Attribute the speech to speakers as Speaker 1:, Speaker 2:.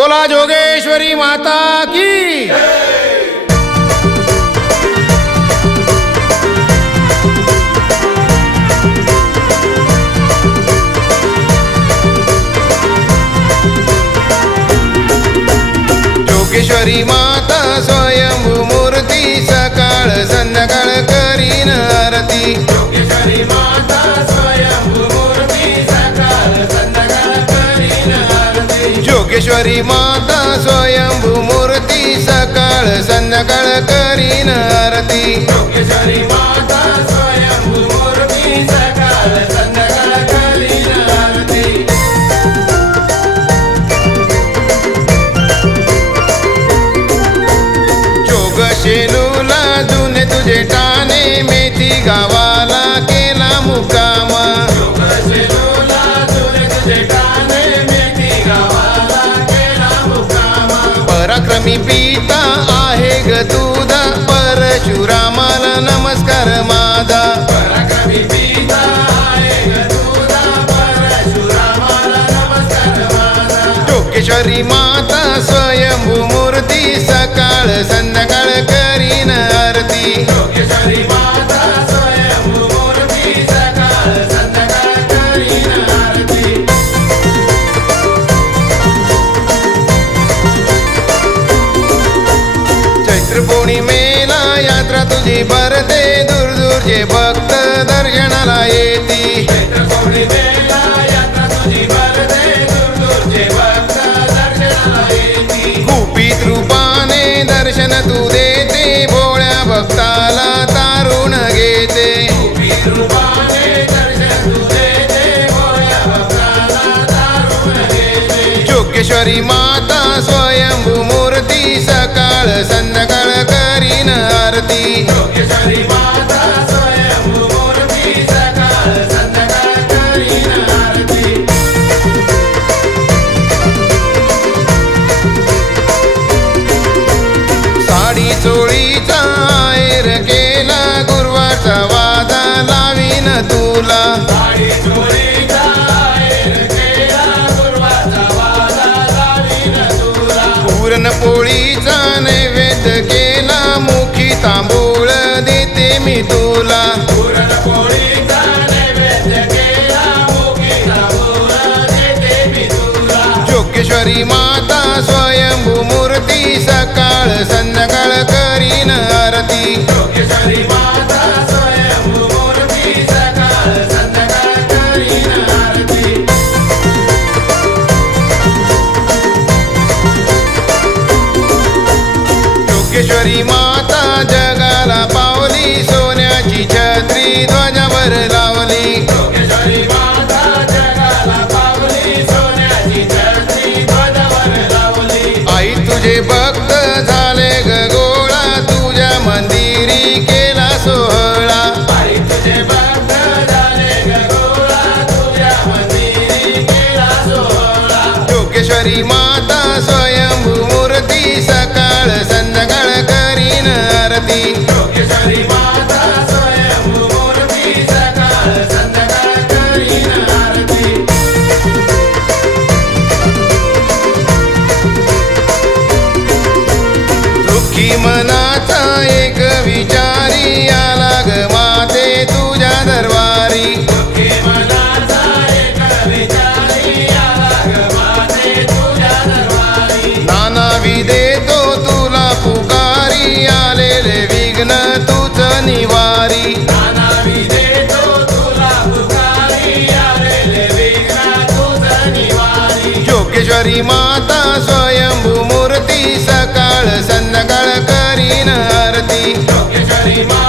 Speaker 1: बोला जोगेश्वरी माता की जोगेश्वरी माता स्वयंभू मूर्ती सकाळ संध्याकाळ करीन आरती।
Speaker 2: आरती
Speaker 1: माता स्वयंभू मूर्ती सकाळ संध्याकाळ करीन आरती.
Speaker 2: योगेश्वरी माता स्वयंभू मूर्ती सकाळ
Speaker 1: परशुरामाला नमस्कार माझा जोगेश्वरी माता स्वयंभू मूर्ती सकाळ संध्याकाळ करीन आरती. तुझी भरते दूर दूरचे भक्त दर्शनाला येती. गुपित रूपाने दर्शन तू देते भोळ्या भक्ताला तारून घेते.
Speaker 2: योगेश्वरी माता स्वयंभू मूर्ती सकाळ संध्याकाळ करीन आरती.
Speaker 1: साडी चोळीचा आयर केला
Speaker 2: गुरुवाचा वादा लावीन तुला.
Speaker 1: तांबूळ देते मी तुला. जोगेश्वरी माता स्वयंभू मूर्ती सकाळ संध्याकाळ करीन आरती. जगाला पावली सोन्याची छत्री ध्वजावर लावली. आई तुझे भक्त झाले ग गोळा तुझ्या मंदिरी केला सोहळा.
Speaker 2: आई
Speaker 1: जोगेश्वरी माता स्वयंभू मूर्ती करीन
Speaker 2: योगेश्वरी माता मूर्ती सकाळ संध्याकाळ करीन आरती
Speaker 1: दुःखी मनाचा एक विचार जोगेश्वरी माता स्वयंभू मूर्ती सकाळ संध्याकाळ करीन आरती.
Speaker 2: माता